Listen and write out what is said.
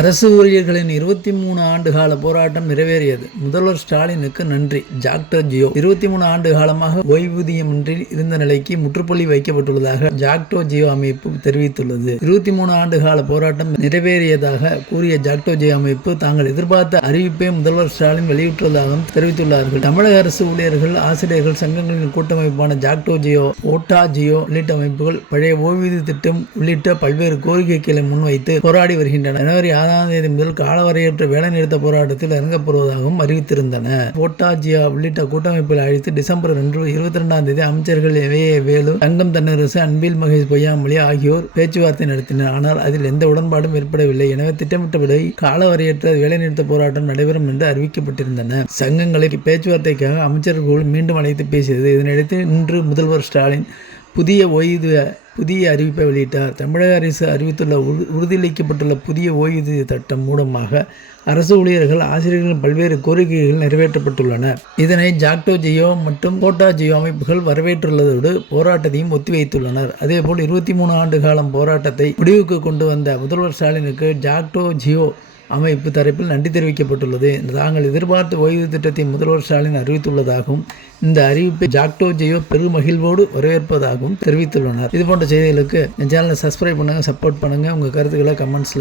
அரசு ஊழியர்களின் இருபத்தி மூணு ஆண்டு கால போராட்டம் நிறைவேறியது. முதல்வர் ஸ்டாலினுக்கு நன்றி. ஜாக்டோ ஜியோ இருபத்தி மூணு ஆண்டு காலமாக ஓய்வூதியமின்றி இருந்த நிலைக்கு முற்றுப்புள்ளி வைக்கப்பட்டுள்ளதாக ஜாக்டோ ஜியோ அமைப்பு தெரிவித்துள்ளது. இருபத்தி மூணு ஆண்டு கால போராட்டம் நிறைவேறியதாக கூறிய ஜாக்டோ ஜியோ அமைப்பு தாங்கள் எதிர்பார்த்த அறிவிப்பை முதல்வர் ஸ்டாலின் வெளியிட்டுள்ளதாகவும் தெரிவித்துள்ளார்கள். தமிழக அரசு ஊழியர்கள் ஆசிரியர்கள் சங்கங்களின் கூட்டமைப்பான ஜாக்டோ ஜியோ ஓட்டா ஜியோ உள்ளிட்ட அமைப்புகள் பழைய ஓய்வூதிய திட்டம் உள்ளிட்ட பல்வேறு கோரிக்கைகளை முன்வைத்து போராடி வருகின்றன. ஜனவரி ஆறாம் தேதி முதல் காலவரையற்ற வேலைநிறுத்த போராட்டத்தில் இறங்கப்படுவதாகவும் அறிவித்திருந்தன. போட்டாஜியா உள்ளிட்ட கூட்டமைப்பில் அழைத்து டிசம்பர் ரெண்டு இருபத்தி ரெண்டாம் தேதி அமைச்சர்கள் எவையே வேலு தங்கம் தன்னரசு அன்பில் மகேஷ் பொய்யாமொழி ஆகியோர் பேச்சுவார்த்தை நடத்தினர். ஆனால் அதில் எந்த உடன்பாடும் ஏற்படவில்லை. எனவே திட்டமிட்டபடி காலவரையற்ற வேலைநிறுத்த போராட்டம் நடைபெறும் என்று அறிவிக்கப்பட்டிருந்தன. சங்கங்களை பேச்சுவார்த்தைக்காக அமைச்சர்கள் மீண்டும் அழைத்து பேசியது. இதனையடுத்து இன்று முதல்வர் ஸ்டாலின் புதிய ஓய்வு புதிய அறிவிப்பை வெளியிட்டார். தமிழக அரசு அறிவித்துள்ள உறுதியளிக்கப்பட்டுள்ள புதிய ஓய்வூதிய திட்டம் மூலமாக அரசு ஊழியர்கள் ஆசிரியர்களின் பல்வேறு கோரிக்கைகள் நிறைவேற்றப்பட்டுள்ளன. இதனை ஜாக்டோ ஜியோ மற்றும் கோட்டா ஜியோ அமைப்புகள் வரவேற்றுள்ளதோடு போராட்டத்தையும் ஒத்திவைத்துள்ளனர். அதேபோல் இருபத்தி மூணு ஆண்டு காலம் போராட்டத்தை முடிவுக்கு கொண்டு வந்த முதல்வர் ஸ்டாலினுக்கு ஜாக்டோ ஜியோ அமைப்பு தரப்பில் நன்றி தெரிவிக்கப்பட்டுள்ளது. தாங்கள் எதிர்பார்த்த ஓய்வு திட்டத்தை முதல்வர் ஸ்டாலின் அறிவித்துள்ளதாகவும் இந்த அறிவிப்பை ஜாக்டோ ஜெயோ பெருமகிழ்வோடு வரவேற்பதாகவும் தெரிவித்துள்ளனர். இது போன்ற செய்திகளுக்கு என் சேனலை சப்ஸ்கிரைப் பண்ணுங்கள் சப்போர்ட் பண்ணுங்கள் உங்கள் கருத்துக்களை கமெண்ட்ஸில்